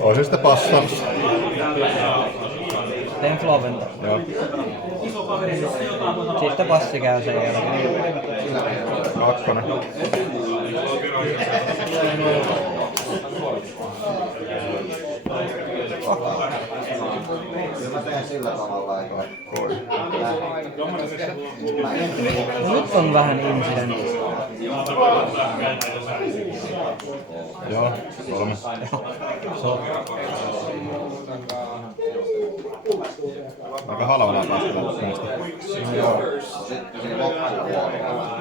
Oisin sitten passars. Teen Floventa. Joo. Sitten passi käy sen jälkeen. 2. Mä teen sillä tavalla, että No nyt on vähän incidentti. Joo, 3. Aika halvalla taas näistä. sitten siinä loppuvuorolla.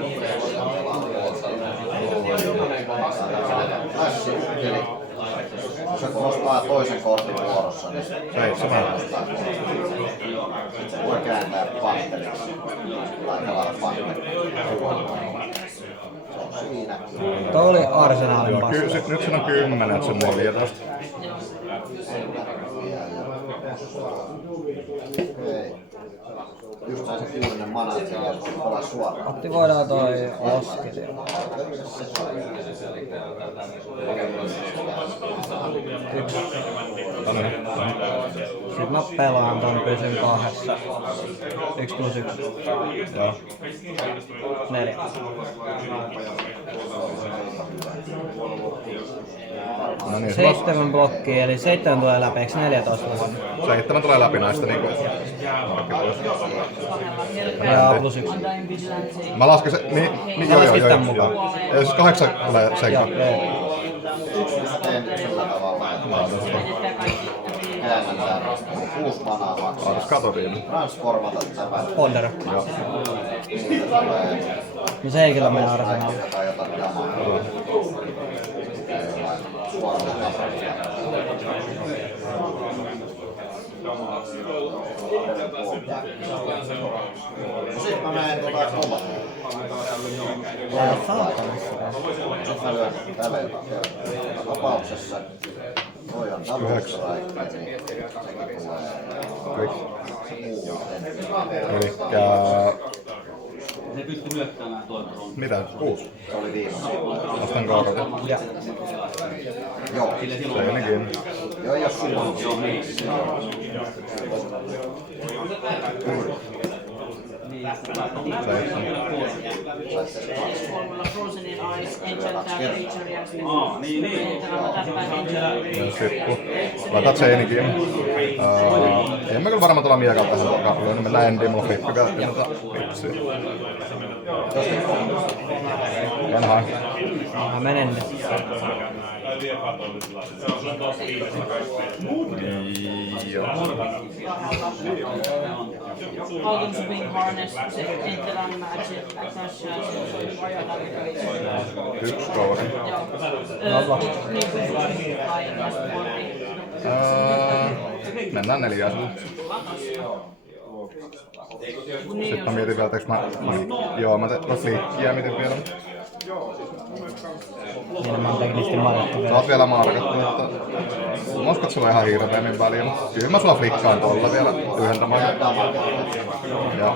Eli se kun nostaa toisen kortin vuorossa, niin 7. voi kääntää panteriksi. Tai pelata panteriksi. Se on siinä. Tuo oli Arsenalin Joo, passi. nyt siinä on 10, että se on 14. Okei. Just se 6. mana, että se voi olla suoraan. Aktivoidaan toi Oskeli. Sitten mä pelaan ton, pysyn 2. 1+1. Joo. 4. No niin, sulla 7 blokkia, eli 7 tulee läpi, eikö 14 vuonna? 7 tulee läpi näistä niinku. Ja +1. Mä lasken se, niin joo. tän mukaan. Ja siis 8 tulee sen Joo, kanssa. Teen sillä tavalla, että käännän tää 6 manaa maksaa. Otas kato viime. Transformata tätä. Ponder. Joo. Siitä tulee No se ei kyllä mene Arsenalin. tai jotain jamaa. Suoraan tasasta. Sitten mä menen kovat. Ja saatanassa. Sitten mä lyön tällä tapauksessa. Toi on double strike, niin sekin tulee Elikkä... Ne pystyi hyökkäämään toivottavasti. Mitä? 6? se oli viimeinen. Ostan kortin. Ja Joo, Seinikin. joo, jos sulla on Sippu. Laitat seinikin. En mä kyllä varmaan tulla miekalla tähän kapluun, niin mennään endiin, mulla on flippikä. Vitsi. Vanhaan. mä menen nyt. Joo. Welcome to Being Harness, se Intelan Magic, Akasha, Yksi kouri. Mennään 4. Sitten mä mietin vielä, että joo, mä teen fliikkiä, mietin vielä. Niin mä oon teknisesti markattu Sä vielä. oot vielä markattu, mutta mä uskon, että sulla on ihan hirveemmin väliä. Kyllä mä sua flikkaan tolla vielä yhden tämän. Joo.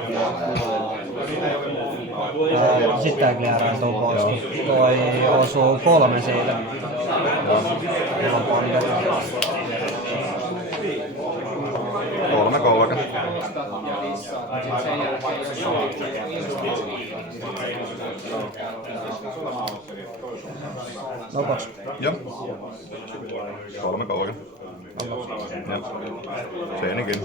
Sitten tää clearaa tuon pois. Toi osuu 3 siitä. Joo, ponder. 3 kolke. Nokoks. Joo. 3 kolke. Joo. Seinikin.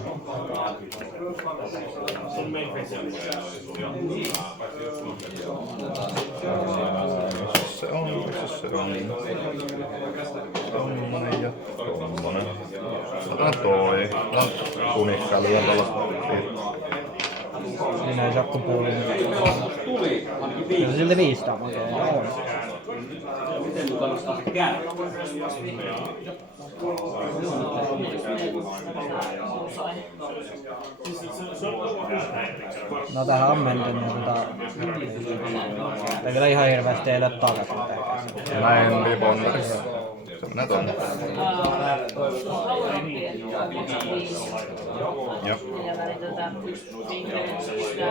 Se on, missä se on? Tommonen ja tommonen. Otetaan toi. Otetaan tunikkaa liian tuolla. Siinä ei saa kun puolin. Se silti 500 makee. Miten mun kannattaa se kääntää? No tähän on menty niin ei vielä ihan hirveästi ei ole takaisin. Näin Bonders. Se menee tonne. Hauroppi, että maksat 5. Joo. Ja välitetään yksi vinkkelistä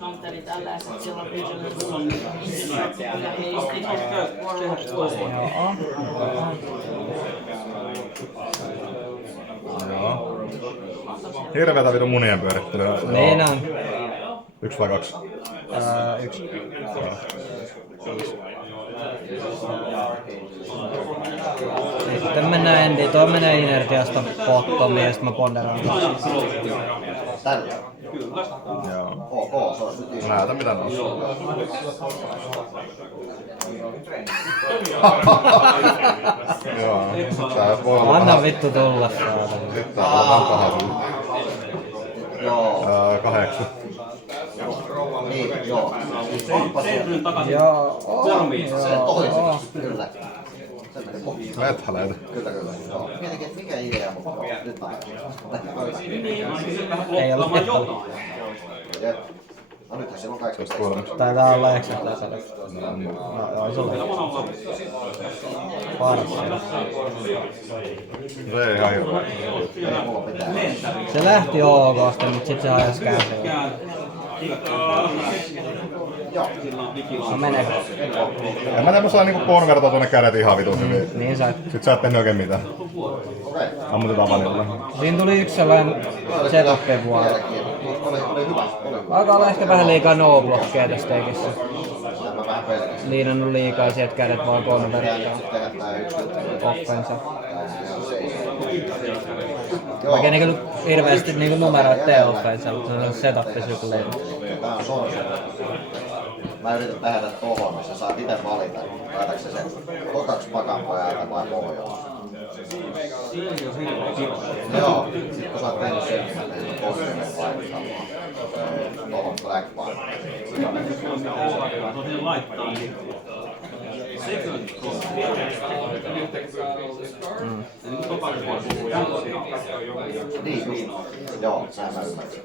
kanteri tällä ja sitten siellä on pysynyt ja heisti. Joo. Hirveetä vitun munien pyörittelyä. Niin on. 1 vai 2? 1. Sitten mennään Endi, toi menee inertiasta bottomiin ja sit mä ponderaan. Tällä. Joo. Ok, se olisi nyt iso. Näytä mitä nousuu. Joo. Tää voi olla Anna vähän... vittu tulla saada. Nyt tää on vähän paha sulla. Joo. 8. Niin, joo. Onpa se. Joo. Se toiseksi. Kyllä. Se meni pohjaan. Methaleita. Kyllä, kyllä. Joo. Mietinkin, että mikä idea, mutta nyt mä Ei ollut helppoa. Jep. No nythän siellä on kaikki. Taitaa olla eksaktaa sada. No joo, se oli. Paras. Se ei ihan hirveä. Ei mulla mitään. Se lähti OK:sta, mut sit se hajas käänteen. Joo. No meneekö? En mä tiedä, mä sain niinku konvertoitua ne kädet ihan vitun hyvin. Niin sait. Sit sä et tehnyt oikein mitään. Okei. Ammutetaan vanilla. Siinä tuli yksi sellainen setupin vuoro. Oli hyvä. Oli hyvä. Alkaa olla ehkä vähän liikaa no-blokkeja tässä tekissä. Mä vähän pelkäsin. Liinannut liikaa sieltä kädet vaan konverttaa. Tehdä tää yksi. Offense. Joo. Oikein niinku hirveesti niinku numeroit tee offensella. Se on setuppi sykleen. Tää on sonsa. Mä yritän tehdä tohon, missä saat ite valita. Laitatko se sen kokaks pakan pojalta vai pohjalla. Joo, sit kun sä oot tehnyt sen, niin mä tein positiivinen vaikuttamaan. Tohon Black Bar. Tosiaan laittaa niin second cross. Niin kuin topaksi voi puhua. Niin just. Joo, näin mä ymmärsin.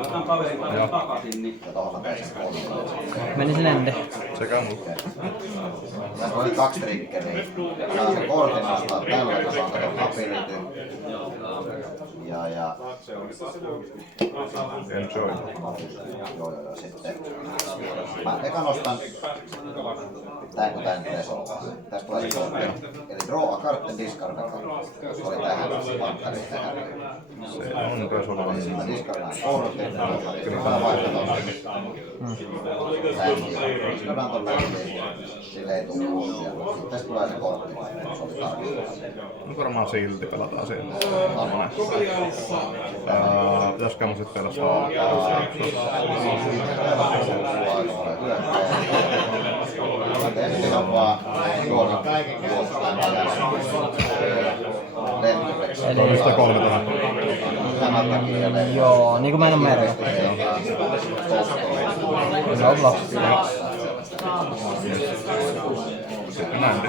Otan kaverin kanssa takaisin, niin Ja tohon mä tein sen positiivinen. Meni sen ende. Sekä mulla. Tässä oli 2 triggeriä. Saa se kortin nostaa tällä, kun saa kato ability. Ja Enjoy. joo, sitten mä eka nostan tän kun tän resolvaa. Tästä tulee se kortti. Eli draw a card and discard a card. Oli tähän panttari tähän. Se on resolva. Mä discardaan kortin. Mä vaihdan ton. Discardaan ton lähtiin. Sille ei tuu kuuluvia. Sitten tästä tulee se kortti. Se oli tarkistus. Nyt varmaan silti pelataan siinä. Pitäisikö mun sit pelastaa? Mä teen nyt ihan vaan juonan lentoreksi. Toi mistä 3 tähän. Tämän takia lentoreksi. Joo, niinku mä en oo merellä. No blocks. Sitten näin.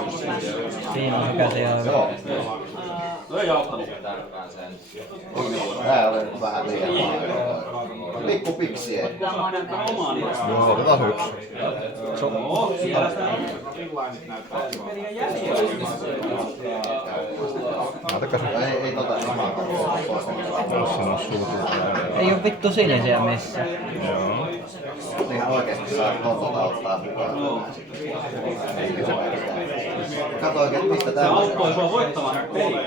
Siinä on se käsi ja Joo. ei auttanut. Tää oli nyt vähän liian paljon. Pikku piksi ei. Tämä on näyttää omaa nimestä. Joo, otetaan se 1. Joo, siellä sitä Näytäkö se? Ei tota samaa katsoo. Jos on suutua. ei oo vittu sinisiä missä. Joo. Ihan oikeesti saa tontota ottaa mukaan. Kato oikein, että mistä se tää on. auttoi sua voittamaan peliä.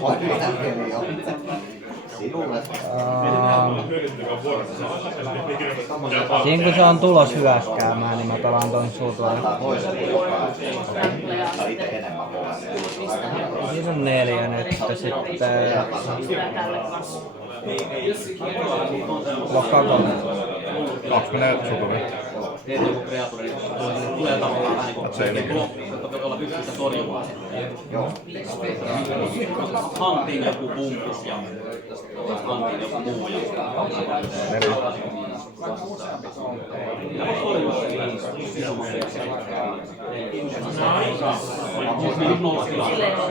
Voi mitä peli on. Sinulle. Siinä kun se on tulos hyökkäämään, niin mä pelaan ton suutuun. Antaa toisen mukaan. Saa ite enemmän pois. Siinä on 4 nyt sitten. Blokkaa 3. 2 menee sutuviin. Teet joku kreaturi, niin tulee tavallaan vähän Se ei niin liikaa. kuin blokki, jotta olla pystyssä torjumaan sitten. Joo. Hantiin joku pumpus ja hantiin joku muu. 4.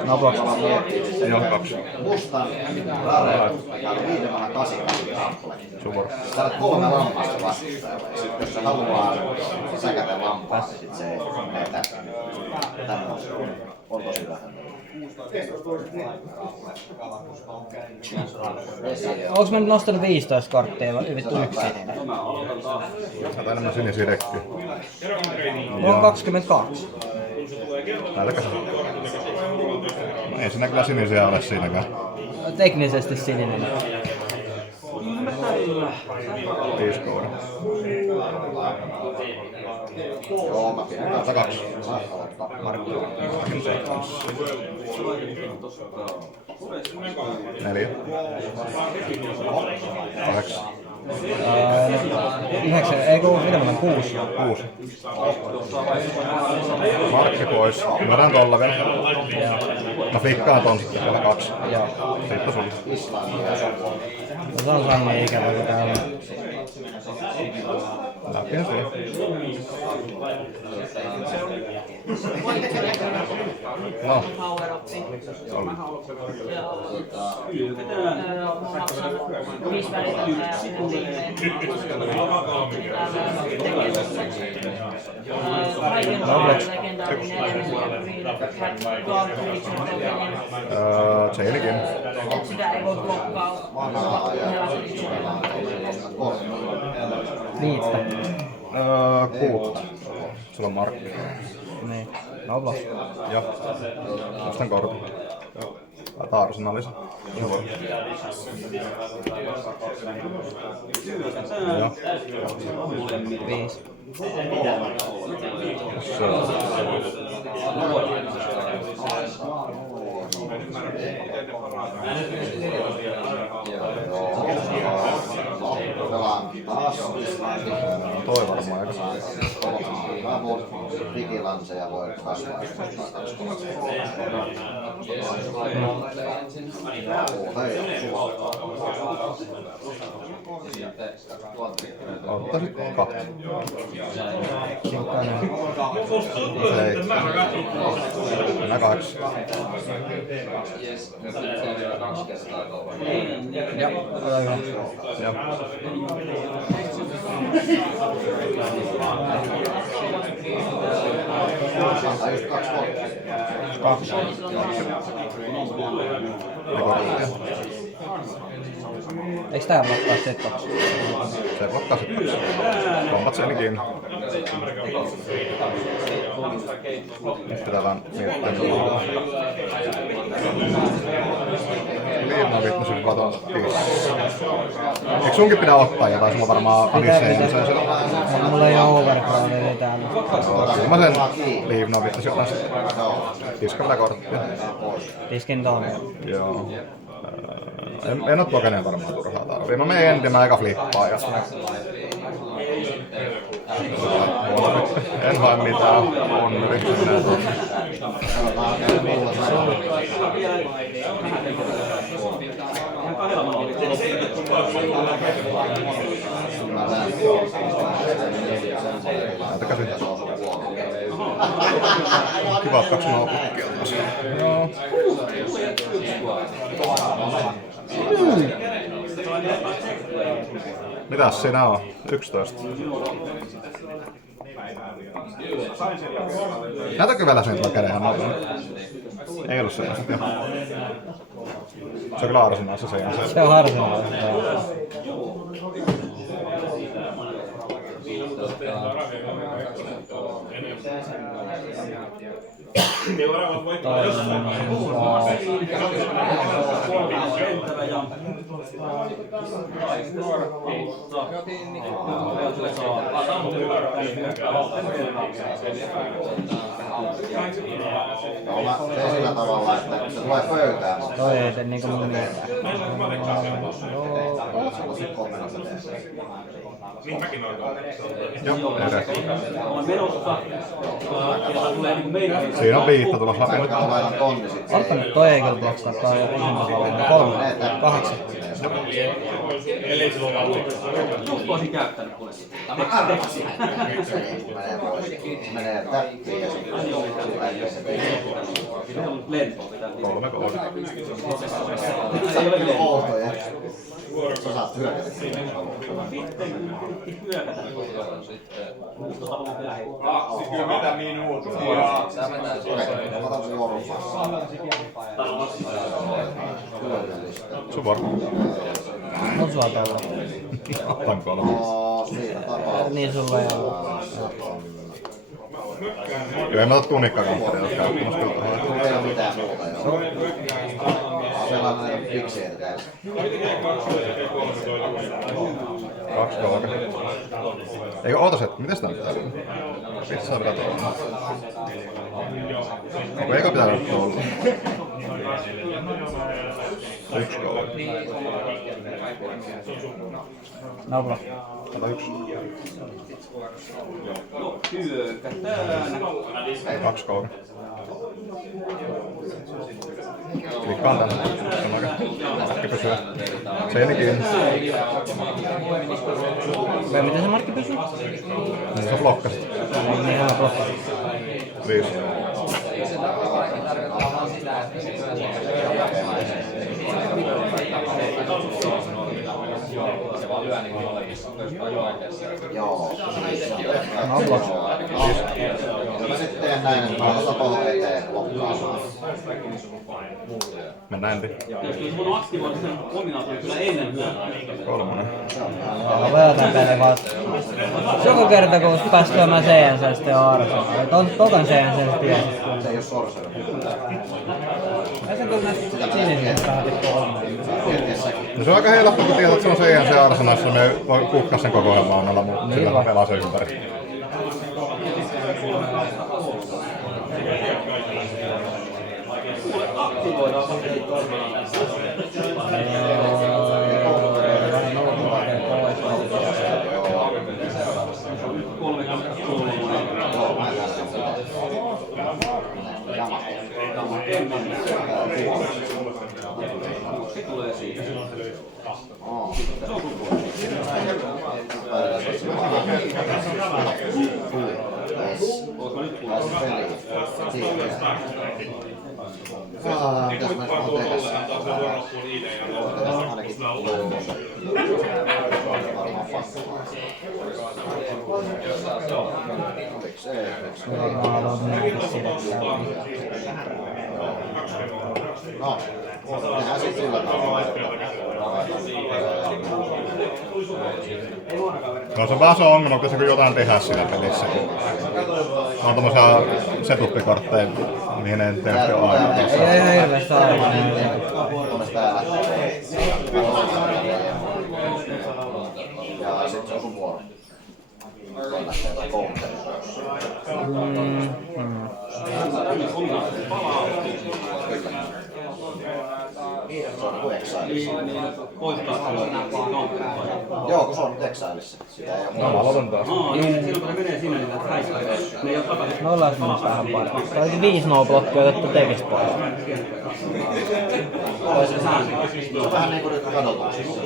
No blocks. Joo, 2. Mustan rare. Ja 5 vähän 8 kappale. Suvor. Täällä on 3 lampasta vastustajalle. Jos se haluaa säkätä lampaa, niin sit se menee tänne On tosi vähän. Onks mä nyt nostanut 15 korttia vai vittu yksi sininen? Sä oot enemmän sinisiä dekkiä. Mulla on 22. Näytäkö se? No ei siinä kyllä sinisiä ole siinäkään. Teknisesti sininen. 5 koodi. Joo, mä pidän kanssa 2. Markku. 4. 8. 9, ei kun mitä mä 6. 6. Markki pois. Vedän tolla vielä. Mä flikkaan ton sitten vielä 2. Joo. Sitten sulla. No se on sangen ikävä kun täällä on. Läpi ja sulla. No. Power-upi. Joo. Mä maksan 5 välitettä ja yhden viimein. Kaiken legendaarinen element ja Green God Creature Tokenin. Chainikin. Sitä ei voi blokkaa. Viittä. 6. Sulla on Markki. Niin. No blos. Ja. Nostan kortin. Laita arsenaalisen. Joo. Ja. 5. Pelaan taas. Toi varmaan aika. Mä voin digilanseja voi kasvaa. Ottaisit 2. 7. 7. Mennään 8. Ja, ole hyvä. Ja. Antaa just 2 volttia. 2. Eiks tää blokkaa setbox? Se blokkaa sit 2. Kombat sen kiinni. Nyt pitää vaan miettiä. Liivna vittu sun katon piissä. Eikö sunkin pidä ottaa jotain? Sulla varmaan Aniseja sen sen. Mulla ei oo overcrowdia täällä. Kyllä mä sen liivna vittu sijoitan sitten. Tiskavilla korttia. Tiskin tuonne. Joo. En oo Tokeneen varmaan turhaa tarvii. Mä menen ensin, mä aika flippaan ja... En hae mitään. On yrittänyt. Näytäkää sitten. Kiva 2 noopukkia taas. Joo. Mitäs siinä on? 11. Näytäkö vielä sen tuolla kädenhän noin? Ei ollut sellaista. Se on kyllä arsenaalissa se. Se on arsenaalissa. Mä teen sillä tavalla, että se tulee pöytään. Toi ei tee niinku mun mielestä. Joo, edes. On menossa. Ja tulee niinku meidän. Siinä on 5 tulossa läpi. Mä laitan tonni sit. Otta nyt, toi ei kyllä bloksaa, toi on ihan tavallaan. 3, 8. Just olisin käyttänyt kuule. Menee täppiin ja sitten Lento. 3 koodi. outoja. Sä saat hyökätä. sitten kun yritti hyökätä. Otan se vuoron Suvar. On sua tällä. Otan kolme. No, siitä tapauksessa. Niin sulla ei ollut. Joo, en mä ota tunikkakontteja, jos käyttämässä kyllä tuohon. Ei ole mitään muuta, joo. Sellainen fikseitä käydessä. 2 kolme. Eikö ootas, että mites tää nyt täällä? Pizzaa vielä tuolla. Onko eikö pitänyt tuolla? 1 kolme. Nobla. Ota 1. Hyökätään. 2 kolme. Klikkaan tänne. Se on aika äkki pysyä. Seini kiinni. Vai miten se markki pysyy? Niin sä blokkasit. Niin hän blokkaa. 5. Joo. Nobla. Mä sitten teen näin, että mä otan tohon eteen blokkaan. Mennään ensin. Jos olisi voinut aktivoida sen ominaisuuden kyllä ennen hyökätä. 3. Joo, voi jotain peliä vaan. Joka kerta kun pääsi lyömään CNC sitten Aarsa. Tokan CNC tiesit Se kyllä. ei oo sorcerer. Ei se kyllä näistä sinisistä vähän vittu ollaan. No se on aika helppo, kun tiedät, että se on CNC Arsenalissa, me voi kukkaa sen koko ajan maunalla, mutta Niin sillä vaan. pelaa se ympäri. Se tulee siitä. Mitäs mä oon tekemässä? Ainakin varmaan pakko. Oliko se? Mä haluan mennä sidettää. No, tehdään sit sillä tavalla. No se vaan se ongelma, kun se jotain tehdä siinä pelissä. On tommosia setuppikortteja, mihin ei tee ole aikaa. Ei ihan hirveästi aikaa. Onnes täällä. Ja sit se on sun vuoro. Tuon lähtee jotain koutteria. Se on niinku Exileissa. Joo, kun se on nyt Exileissa. Sitä ei oo No mä aloitan taas. Silloin kun ne menee sinne, niin näitä häiskää. Ne ei oo takaisin. Me ollaan mennä vähän paremmin. Olikin 5 no-blokkia otettu tekis pois. Pois se sääntö. Se on vähän niinku nyt kadotuksissa.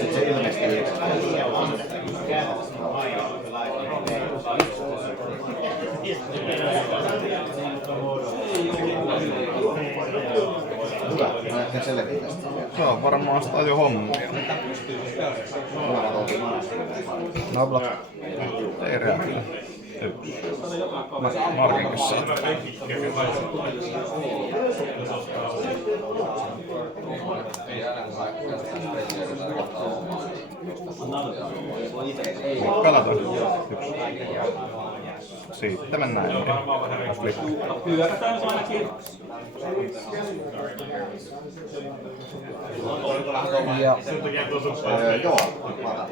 Sit se ilmeisesti hyvä, mä ehkä selvin tästä. Se on varmaan sitä jo hommia. Nobla. Ei reagoida. 1. Markinkin saa. Pelataan. 1. Sitten mennään ensin. Jos flippi. Hyökätään se ainakin. Ja Joo, mä otan vaan.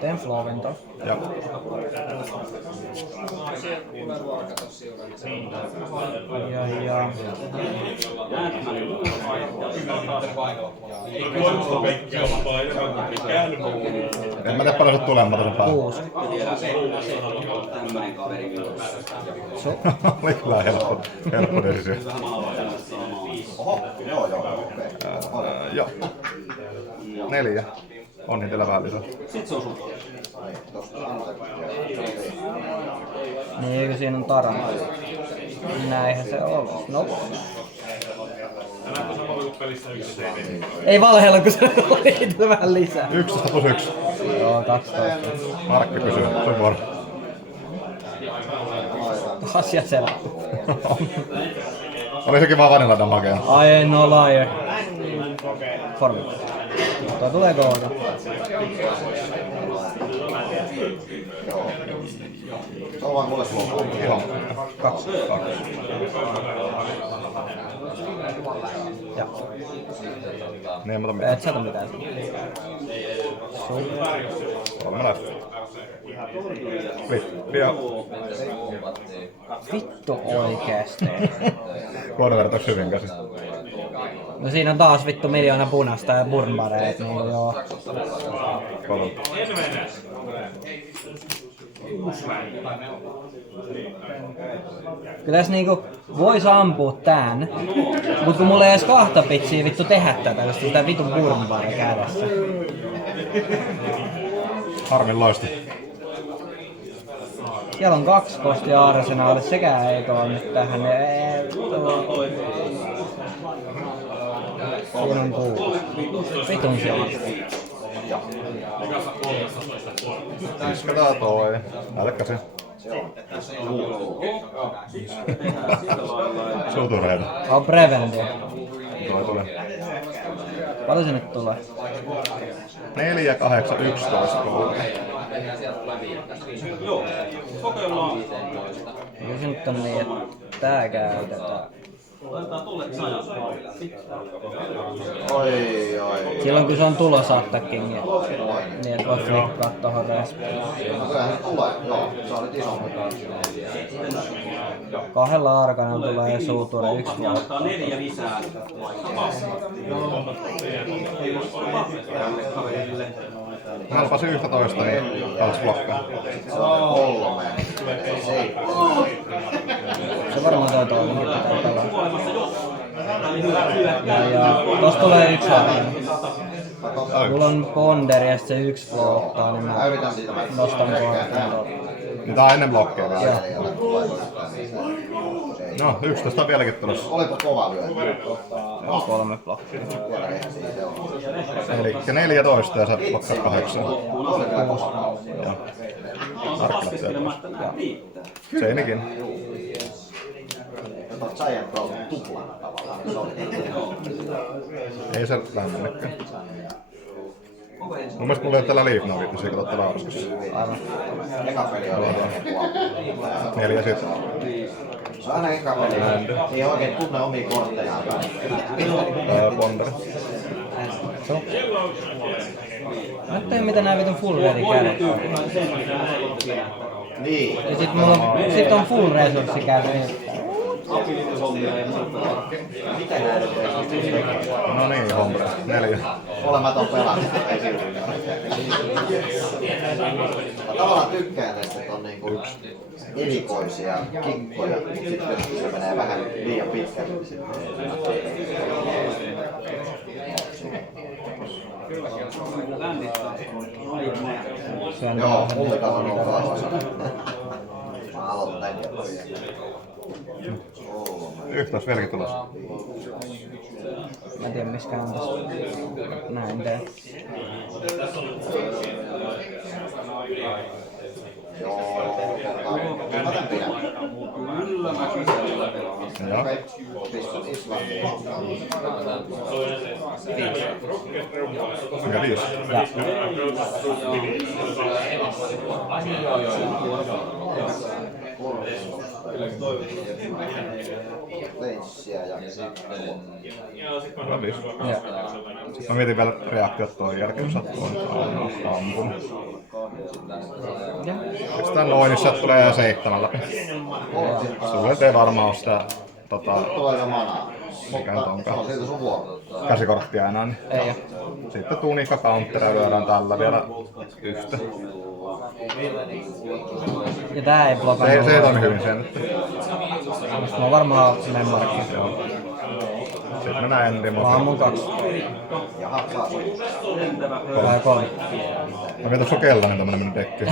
teen flovinta. Ja. Ja En mä tiedä paljon se tulemaan tuossa päällä. 6. Tämmönen kaveri kyllä. Oli kyllä helppo desisio. Oho, joo, okei. Joo. 4. On niitä vähän lisää. Sit se on sun. Tosta antaa. Niin, eikö siinä on tarana? Näinhän se on. No. Ei valheella, kun se oli vähän lisää. 11 plus 1. Joo, 12. Markki kysyy, sun vuoro. Asia selvä. Oli sekin vaan vanilla damagea. I ain't no liar. Formi. Tuo tulee koota. Se on vaan mulle sulla. Joo. 2. Ja. Niin en mä ota mitään. Et sä ota mitään. 3 lähtee. Flippiä. Vittu oikeesti. Koodvertaaks hyvin käsin. No siinä on taas vittu miljoona punasta ja burnbareet, niin joo. 3. Kyllä tässä niinku vois ampua tän, mut kun mulla ei edes 2 pitsiä vittu tehdä tätä, just sitä vitun burnbare kädessä. Harmin loisti. Siellä on 2 kostia arsenaalissa, sekään ei tuo nyt tähän. Siinä on 6. Vitun siellä. Iskataan toi. Näytä käsi. Suutureita. On Preventio. Toi tulee. Paljon se nyt tulee? 4, 8, 11. Joo, kokeillaan. Kyllä se nyt on niin, että tää käytetään. Laitetaan tullet sajan. Oi. Silloin kun se on tulossa attacking, niin et voi flippaa tohon respiin. Kyllähän se tulee, joo. Se on nyt isompi. 2 arkanalla tulee suuture 1 Ja ottaa 4 lisää. Mä lupasin 11, niin taas blokkaa. Se on 3. 7. Se varmaan toi toinen pitää pelaa. Ja tossa tulee 1 arkan. Mulla on ponder ja sit se 1 floattaa, niin mä Yritän siitä nostan kortin. Niin tää on ennen blokkeja vielä. Joo. No, 11 on vieläkin tulossa. Olipa kova lyönti. 3 blokkia. Vielä ehtii se on. Elikkä 14 ja sä blokkaat 8. Oli kyllä kova. Joo. Arkkilat siellä. Seinikin. Jotta Giant Pro tuplana tavallaan. Se oli. Ei se lämmennekään. Mun mielestä mulla ei ole tällä Leaf Nugget, jos ei kato tällä Arskassa. Aivan. Eka peli oli ihan 4 sitten. Se on aina eka peli. Ei oikein tunne omia korttejaan. Ponder. So. Mä en tiedä mitä nää vitun full ready kädet on. Niin. Ja sit on full resurssi kädet. Miten näitä tekee? No niin, hombre. 4. Olematon pelaaja. Ei silti. Mä tavallaan tykkään näistä, että on niinku erikoisia kikkoja, mutta sitten joskus se menee vähän liian pitkälle. Niin Syön joo, vähän mullikaan on mitä ollut vastaan. vahva. Mä aloitan tän ja 11 vieläkin tulossa. Mä en tiedä miskään tässä. Näin teen. joo, mä tän pidän. Joo. Okei, pistän Islantiin. Mikä 5? Ja. Leissiä ja sitten... Hyvä 5. Ja. Mä mietin vielä reaktiot tuon jälkeen, kun sattuu ampun. Ja. Sitä noin, jos sieltä tulee 7 läpi. Sulle ei varmaan oo sitä Toiva manaa. mikä nyt Se onkaan. on siitä sun vuoro. Käsikorttia enää, niin Ei oo. sitten tuunikka countera lyödään tällä vielä yhtä. Ja tää ei blokannut. Se ei toimi hyvin sen nyt. Mä oon varmaan memmarkki. Joo. Sitten mennään Mä endimoon. oon mun 2. Jaha, saa sun. Tai 3. Mä mietin, onko sun keltainen tämmönen mennyt dekki.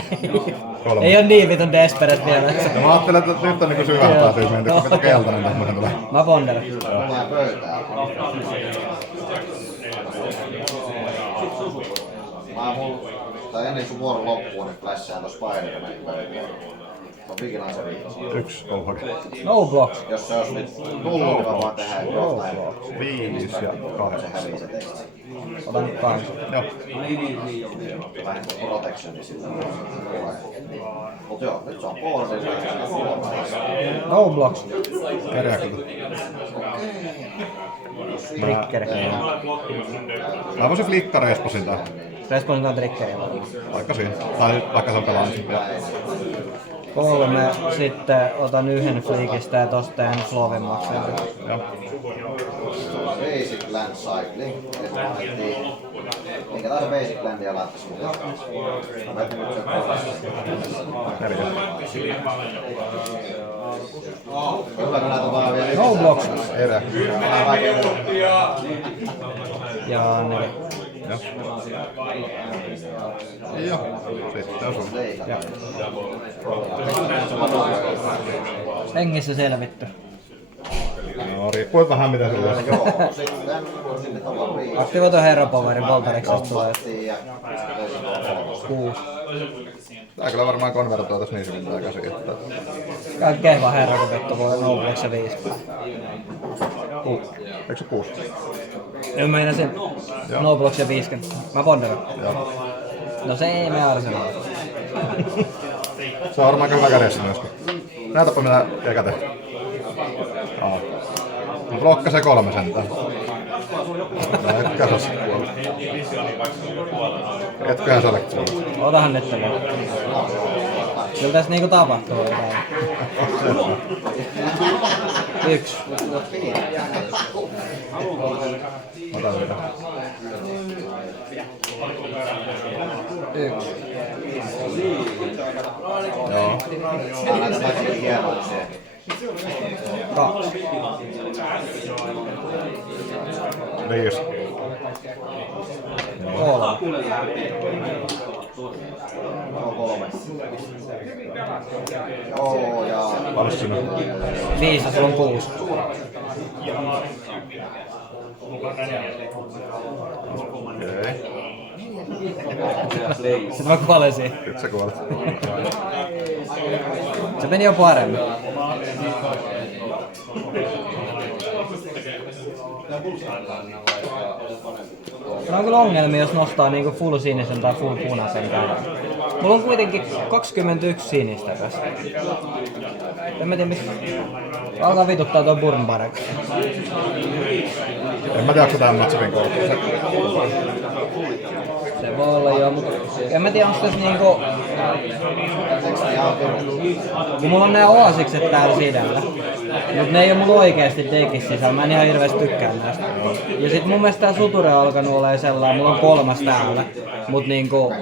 3. Ei oo niin vitun desperate vielä. Ja mä ajattelin, että nyt on niinku syvällä päätyy mennyt, kun mitä keltainen tämmönen tulee. Mä ponderan. Mennään pöytään. Tai ennen sun vuoron loppuun, niin flashaan tuossa Spider-Manin pöytään. Se on Vigilance viikossa. 1 OHG. No blocks. Jos se olisi nyt tullut, niin mä vaan tehdään jotain. 5 ja Se 8. hävii se teksti. Otan nyt 8. Joo. Vähän kuin protectioni sillä. Mut joo, nyt se on boardilla. No blocks. Kerjäkyltä. Triggeri. Mä voisin flikkaa respasin tää. Response on triggeri. Vaikka siinä. Tai vaikka se on pelaansippi. 3, sitten otan yhden fliikistä ja tosta teen Flovin maksen. Joo. Basic land cycling. Eli me annettiin minkä tahansa basic landia laittaisi mukaan. Mä vetin nyt sen kohdassa. 4. Hyvä, kun näitä vaan vielä No blocks. Erä. vähän vaikea Ja 4. Joo. Joo. Sitten on sun. Ja. Hengissä selvitty. No riippuu vähän mitä sulla on. Joo, sitten sinne tavallaan viisi. Aktivoitu Hero Powerin Voltariksesta tulee Kombattiin ja 6. Tää kyllä varmaan konvertoitais niin hyvin tää käsi, että... Kaikkea vaan Hero kun vittu voi No blocks ja 5. Eikö se 6? Nyt mä meinasin Joo. No blocks ja 50. Mä ponderan. Joo. No se ei mene Arsenal. Se on varmaan kyllä kädessä myöskin. Näytäpä mitä eikä tehdä. No blokkase 3 sentään. No etkä sä sit kuolla. Etköhän sä ole kuolla. Otahan nyt tämän. Kyllä tässä niinku tapahtuu jotain. 1. Otan sitä. 1. Joo. Tää on näitä Magicin hienouksia. 2. 5. 3. Joo, 3. Joo, ja... Paljon sinä? 5 ja sulla on 6. Okei. Sitten mä kuolen siihen. Nyt sä kuolet. Se meni jo paremmin. Se on kyllä ongelmia, jos nostaa niinku full sinisen tai full punaisen käden. Mulla on kuitenkin 21 sinistä tässä. En mä tiedä mistä. Alkaa vituttaa tuon Burnbarek. En mä tiedä, onko tää matchupin kortti. Se voi olla joo, mutta en mä tiedä onko tässä niinku... Kun mulla on nää oasikset täällä sidällä. Mut ne ei oo mulla oikeesti dekis sisällä, mä en ihan hirveesti tykkää näistä. Ja sit mun mielestä tää suture on alkanut olemaan sellainen, mulla on 3 täällä. Mut niinku...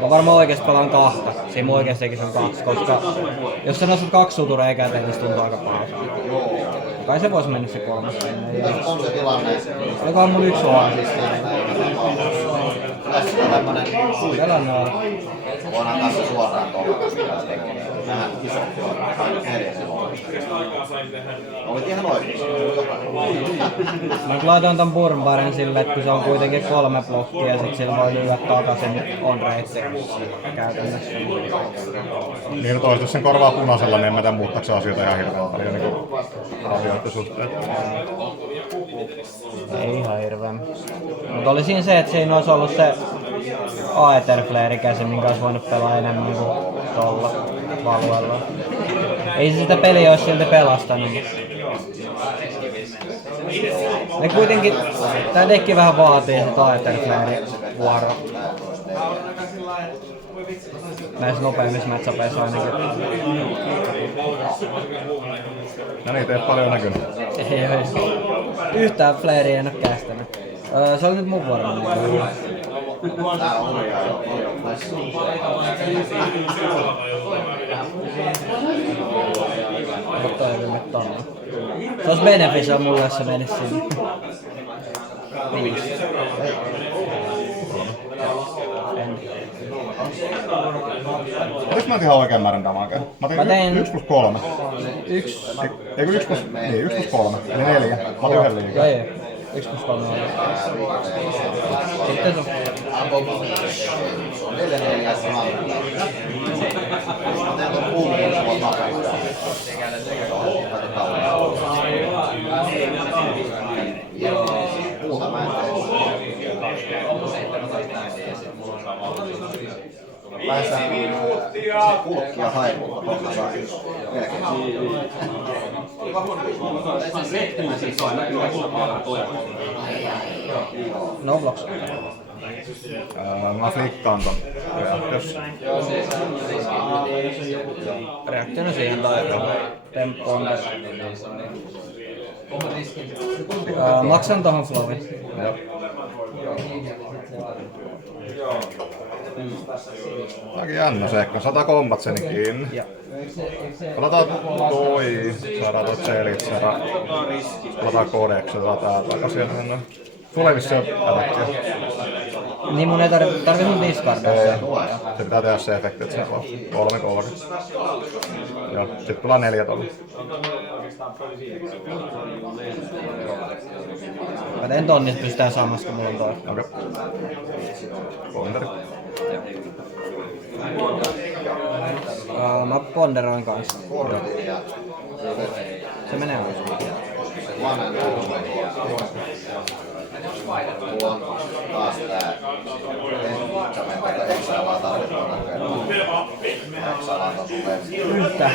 Mä varmaan oikeesti pelaan 2. Siinä mun oikeestikin on 2, koska... Jos sä nostat 2 suturea käteen, niin se tuntuu aika pahalta. Kai se vois mennä se 3. Tässä on se tilanne. Olikohan mun 1 oasis? Tässä on tämmönen suihku. Sellainen on. Voin antaa se suoraan tuolla, koska tässä tekee vähän isompi on. Ainut 4 seloa. Olit ihan oikeesti. Mä laitoin ton Burnbaren sille, että kun se on kuitenkin 3 blokkia ja sit sillä voi lyödä takaisin on reitti käytännössä. Niin, toista jos sen korvaa punaisella, niin en mä tiedä muuttaako se asioita ihan hirveän paljon niinku radioiden suhteen. Ei ihan hirveän. Mut oli siinä se, että siinä olisi ollut se Aetherflare käsi, minkä olisi voinut pelaa enemmän kuin tolla valuella. Ei se sitä peliä olisi silti pelastanut. Ne kuitenkin, tää dekki vähän vaatii sitä Aetherflare vuoro. Näissä nopeimmissa matchapeissa ainakin. Ja niitä ei oo paljon näkynyt. Ei oo yhtään flarea en oo kästänyt. Se oli nyt mun vuoro. Tää on hurjaa jo. Mutta ei mene tonne. Se ois beneficia mulle, jos se menis sinne. 5. Olis mä ihan oikean määrän damagea? Mä tein 1 plus 3. 1. Eikö 1 plus 3, eli 4. Mä otin yhden liikaa. Joo. 1 plus 3 on. Sitten sun. 4 Teillä on puun puuta mä en tee. Päästään kulkkia haipulta homma saa. Melkein. No blocks. Mä flikkaan ton Reaktiona siihen taitaa. Temppoon. Maksan tohon flowin. Joo. Tämäkin jännä seikka. 100 kombatseni kiinni. Ja. Otetaan toi. Saadaan toi Celitsera. Otetaan Codex. Otetaan tää takaisin. Sulla ei missään ätäkkiä. Niin mun ei tarvi mun discardaa se. Se pitää tehdä se efekti, että se on 3 kooria. Joo, sit tulee 4 tolla. Mä teen ton, niin pystytään samassa kun mulla on toi. Okei. Ponderi. Mä ponderoin kanssa. Se menee alas. Mulla on taas tää Exalaa tarvitaan kerran. Exalaa on sulle. Yhtä.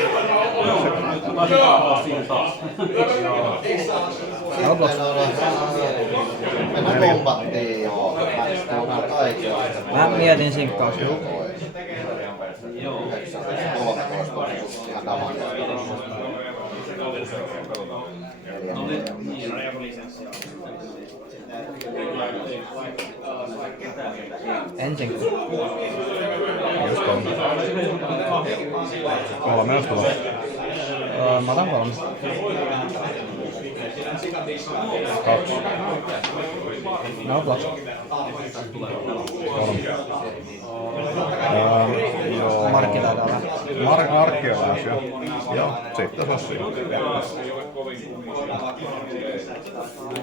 Mennään kombattiin joo. Mä mietin sinkkauksia. 13 ihan damagea. Ensin. Just on. 3 jos tulee. Mä otan 3. 2. No blocks. 3. Joo. Markki taitaa olla. Markki on lähes jo. Joo, sitten se on siinä.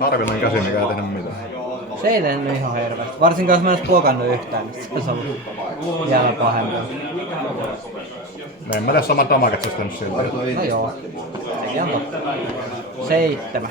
Harvinainen käsi, mikä ei tehnyt mitään. Se ei tehnyt ihan hirveästi. Varsinkaan jos mä en ois blokannut yhtään, niin se olisi ollut vielä pahempi. Me en mä tee samat damaget sä tehnyt siltä. No joo, sekin on totta. 7.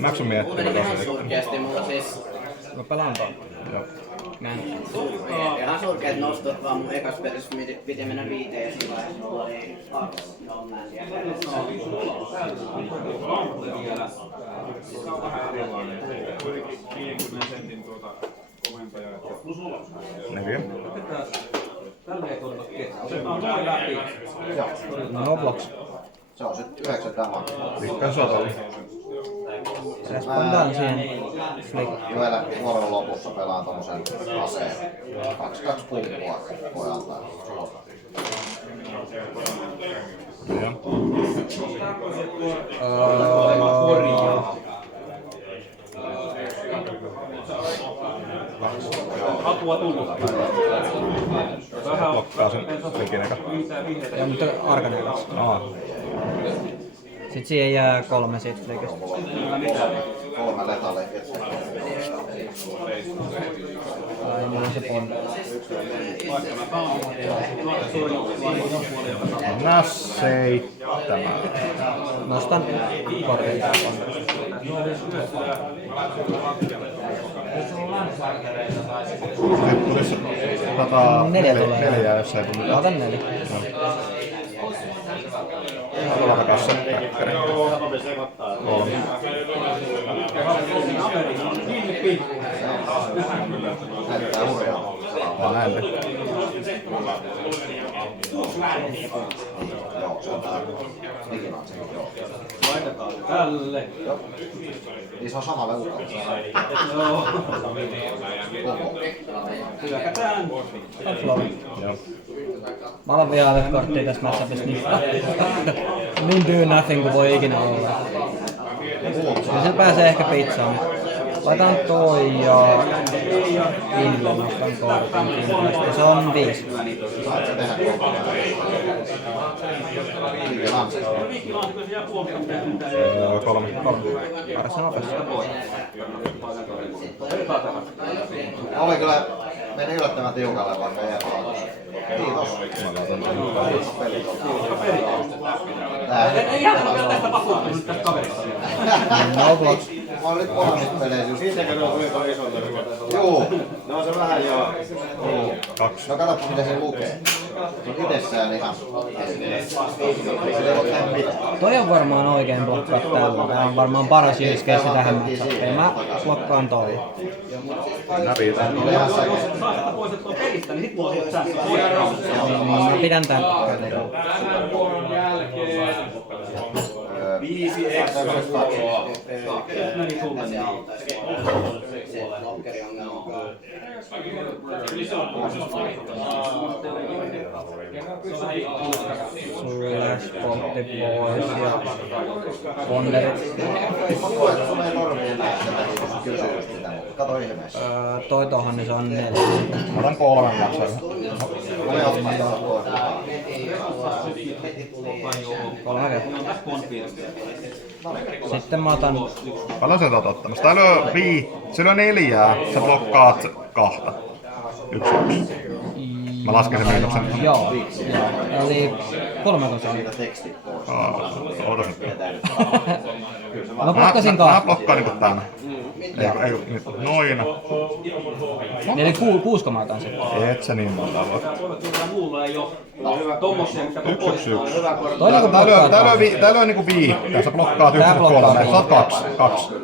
Maxon miettii tosi. Surkeasti mulla siis Mä pelaan ton. Joo. Näin. ihan surkeat nostot, vaan mun ekas pelissä piti mennä 5 ja sillä mulla oli 2. Joo, mä en tiedä. Neljä. No blocks. Se on sit 9 damagea. Liikkeen sotalla. Respondaan siihen flick. Vielä vuoron lopussa pelaan tommosen aseen. 2 pumpua voi antaa. Apua tullut. Blokkaa sen flickin eka. Ja mutta arkaneekas. Sitten siihen jää 3 siitä flickistä. 3 letalle. Ai mulla on se pond. Anna 7. Nostan kortin tää Nyt tulis 4 jos ei tule Mä mitään. otan 4. Tuolla takassa päkkäri. 3. Näyttää hurjaa. Tää näin. Joo, se on tää Digimatsi. Joo. Laitetaan se tälle. Joo. Niin se on sama leuka. Joo. Koko. Hyökätään. Joo. Mä alan vihalle korttia tässä matchupissa niin do nothing kuin voi ikinä olla. Ja sillä pääsee ehkä pizzaan. Laitan toi ja Ville nostan kortin kiinnosti. Se on 5. Saat sä tehdä koko. Liike Lansi. Kolme. Varsin nopeasti. Oli kyllä, meni yllättävän tiukalle vaikka jääpallossa. Kiitos. Kiitos pelitolta. Ei ihan vielä tästä vakuuttunut tästä kaverista. No blocks. Mä olin nyt kolmissa peleissä just. Siitäkö ne on kuinka isolta? Juu. No se vähän joo. Juu. 2. No katsoppa miten se lukee. Se on itsessään ihan... Se ei voi tehdä mitään. Toi on varmaan oikein blokkaa tällä. Tää on varmaan paras use case tähän matchupiin. Mä blokkaan toi. Mennään 5. Oli ihan säkeä. Saa sitä poistettua pelistä, niin sit mulla on ollut chance. Mä pidän tän. 5 extra. Meni sulle niin. Slash potti pois ja Wonderit. Mä koen, että sun ei normi enää sitä kysyä sitä, mutta kato ihmeessä. Toi tohon, niin se on 4. Mä otan 3 jaksoilla. Ole ottamassa pois. 3 kertaa. Sitten mä otan... Paljon sä oot ottamassa? Tää lyö se lyö 4. Sä blokkaat 2. 1. Mä lasken sen miinuksen. Joo. Eli 13. Siitä tekstit pois. Ootas nyt. Mä blokkasin Mä 2. blokkaan niinku tänne. Ei nyt noin. Eli 6 mä otan sitten. Et sä niin monta voi. Mulla ei oo tommosia, mitä voi poistaa. Toi niinku Tää lyö niinku 5. Sä blokkaat 1 Tää blokkaa 3. Sä oot 2.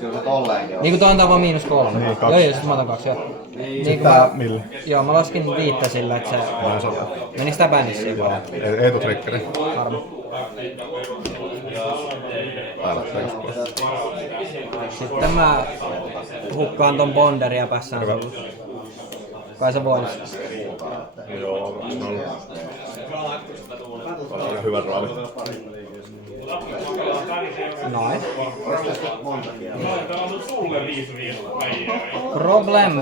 Kyllä se tolleenkin on. Niinku toi antaa vaan -3. Niin, Joo, 2. joo, sit mä otan 2, joo. Niin Tää millä? joo, mä laskin 5 sillä, että se... Noin se on. Menis tää bännissä joku. Ei tuu triggeri. Harmi. Täällä tegas pois. Sitten mä hukkaan ton bonderin ja päässään sulle. Kai sä voit. Joo, hyvä raavi. Noin.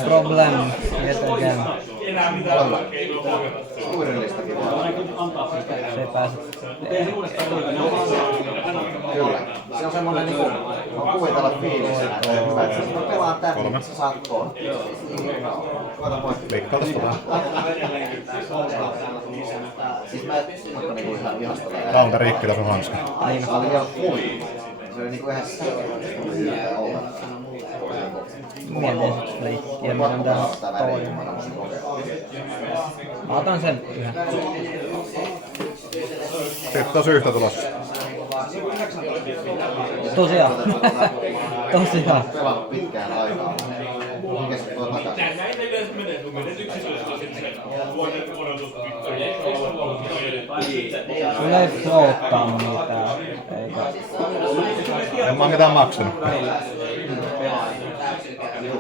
Problem. Yet again. Kuirillistakin voi. Se pääset. Kyllä. Se on semmonen niinku, mä kuvitella fiilissä, että on hyvä, että mä pelaan tän, niin sä saat koon. Koita pois. Liikkaalta sitä. Siis mä niinku ihan ihastelen. Tää on tää rikki tässä hanska. Se oli ihan hui. Se oli niinku ihan säkeä olla. Mietin sit leikkiä, miten tää toimii. Mä otan sen yhden. Sitten taas yhtä tulossa. Tosiaan. Tosiaan. Pelannut pitkään aikaa. Mikä se tuo takaisin? Sulla ei floattaa mitään. Eikä. En mä oo mitään maksanut.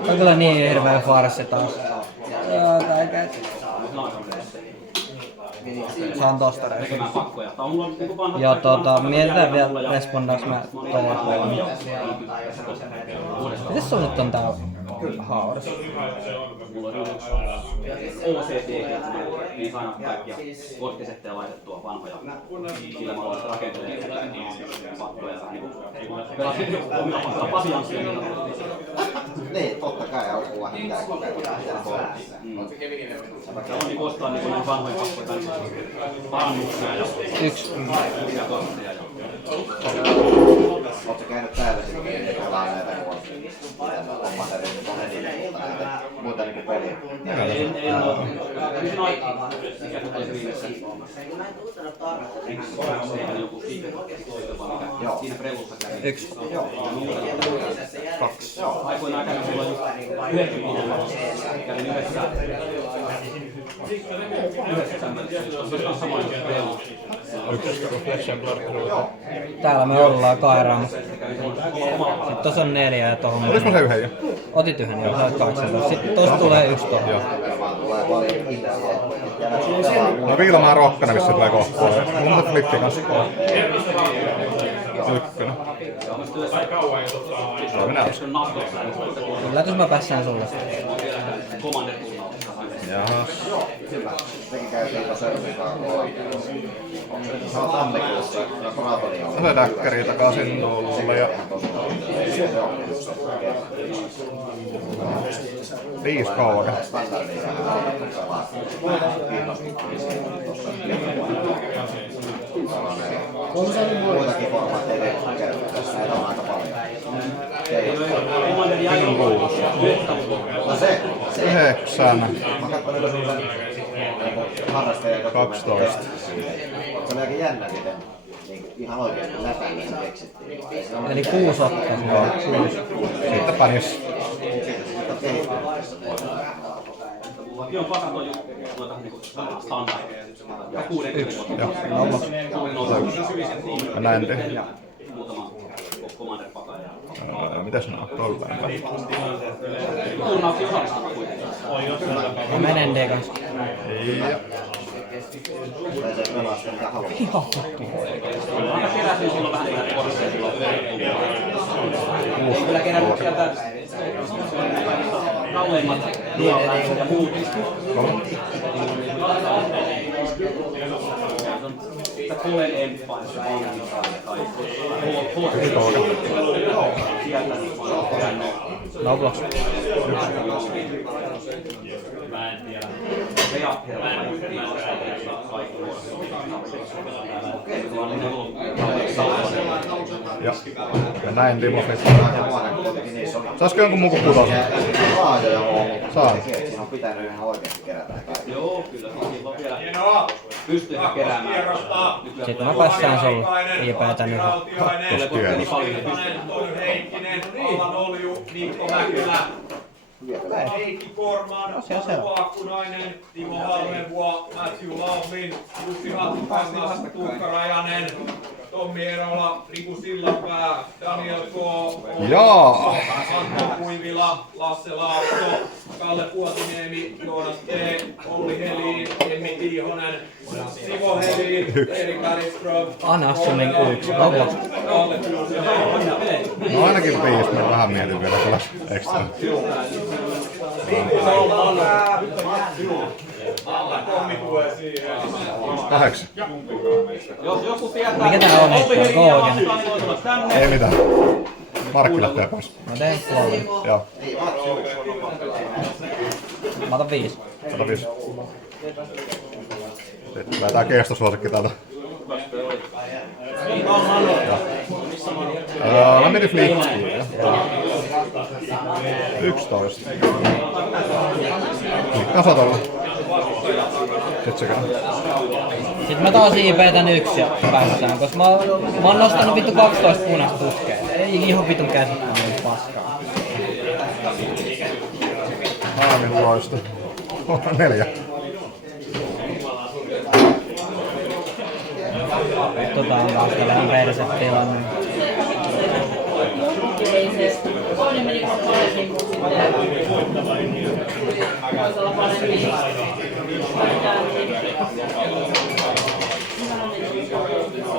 On kyllä niin hirveä farssi taas. Joo, tää käy. Saan tosta reissun. Joo, mietitään vielä respondaaks mä tohon. Mites sun nyt on tää haudassa? OCD, niin sain kaikkia korttisettejä laitettua vanhoja. Sillä mä aloin rakentelemaan pakkoja vähän omilla pasianssia. Niin, totta kai alkuun vähän pitääkin tehdä korttia. Se on niin ostaa niin näitä vanhoja pakkoja parannuksia ja 1. kortteja. Ootko käynyt täällä sitten pelaa näitä muita niinku peliä? En oo. Mikä se oli viimeisessä? Joo. Siinä prelussa kävi. 1. Aikoinaan kävin silloin 90. Kävin yhdessä Täällä me ollaan kairaamassa. Sitten tossa on 4 ja tohon. Olis mä se yhden jo? Otit yhden, joo, sä oot 18. Sitten tosta tulee 1 tohon. Joo. No Viilamaa Rokkanen vissi tulee kohtaan. Mulla on flikki kanssa. Ykkönen. Se on minä uskon. Yllätys mä päässään sulle. Jahas. Sekin käytiin tuossa se on tammikuussa, Se däkkäri takaisin tuolle ja 5 kauden. Muitakin formaatteja tässä ei ole aika paljon. No se. 9. Mä katsoin sellaisen harrastajan 12. Se oli aika jännä, miten niin ihan oikeesti läpäin se keksittiin. Eli 6 ottaa. Sitten panis. Joo, pakat on niinku standardia. Ja 60 Joo. Ja näin tehdään. muutama commander paka ja Mitäs nää on tolleen päin? turnauksia osallistunut kuitenkin. Mä menen D kanssa. Ja. Tai se pelaa sitä mitä haluaa. Aika keräsin silloin vähän niitä korseja silloin. Kyllä kerännyt sieltä kauemmat dualläiset ja muut. Sitä Polen Empire, se valmiinkaan tai sieltä kerännyt. Noblox. Mä en tiedä. Reaktiota mainittiin kaikki Ja näin Timo Flitti. Saisiko jonkun muu kuin kutosen? Laajoja on, mutta Saan. siinä on pitänyt ihan oikeesti kerätä kaikki. Joo, kyllä. Silloin vielä pystyy keräämään. Sitten mä päässään sulle. Ei päätä nyt. Tos tiedä. Antoni Heikkinen, Allan Olju, Mikko Mäkelä, Heikki Korman, Anu Vaakkunainen, Timo Halmenvuo, Matthew Lauvin, Jussi Hattukangas, Tuukka Rajanen, Tommi Erola, Riku Sillanpää, Daniel K. Jaa! Antto Kuivila, Lasse Laakso, Kalle Puotiniemi, Joonas T, Olli Helin, Emmi Tiihonen, Simo Helin, Erik Bergström, Unassuming 1. Noblox. Kalle Kuusinen. No ainakin 5. Mä vähän mietin vielä kyllä ekstra. Pommitue siihen. 8. Jos joku tietää, Mikä tää on? Olli Helin Google. vastaan, niin voi tulla tänne. Ei mitään. Markki lähtee pois. Mä teen flowin. Joo. Mä otan 5. 105. Sitten tulee tää kestosuosikki täältä. Mä menin flikkiin. 11. Klikkaa satolla. Sitten Sitten mä taas IP:tän 1 ja päässään, koska mä oon nostanut vittu 12 punaista putkea. Ei ihan vitun käsittämätöntä paskaa. Aivan loista. 4. Tota on taas vähän perse tilanne. Toinen meni paremmin kuin voisi olla paremmin.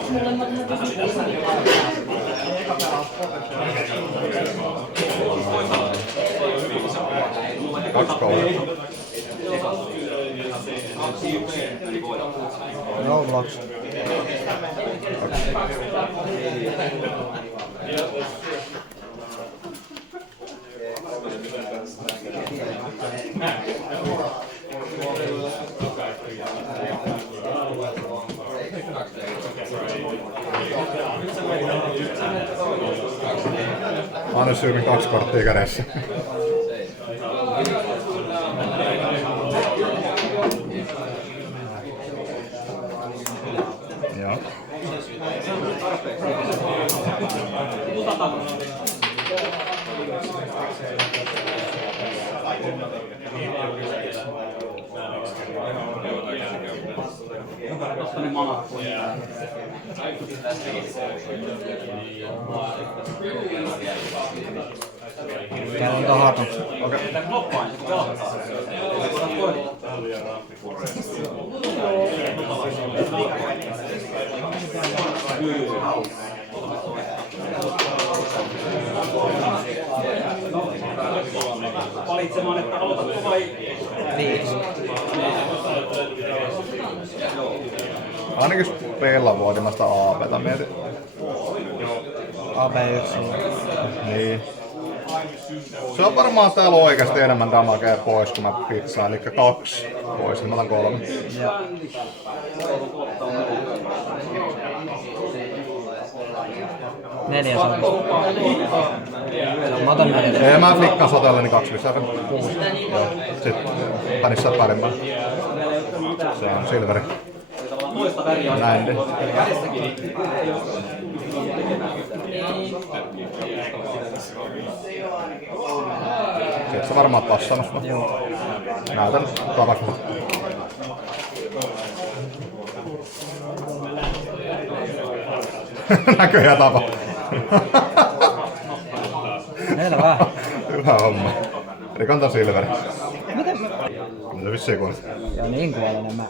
Molemmat Kaksi kautta. Roblox. Anne Syymin 2 korttia kädessä. Joo. Tosta niin manat. Käydään tohatun. Okei. Noppain, se pelottaa. Valitsemaan, että aloitatko vai? 5. Ainakin Spellan vuotimasta AP:tä mietin. AB1. Niin. Se on varmaan täällä oikeasti enemmän damagea pois kuin mä pizzaan, eli 2 pois, niin mä otan 3. Joo. Neljäs on. Mä otan 4. Ei, mä flikkaan sotelleni 2 lisää, 6. Joo. Sitten pännissä parempaa. Se on silveri. Toista väriä on Näin. kädessäkin. Sieltä sä varmaan passannut sua. Joo. Näytän tavaksi. Näköjään tapa. Selvä. Hyvä homma. Eli kantan silveri. Miten mä... Se vissiin kun. Joo, niin kuolenen mä.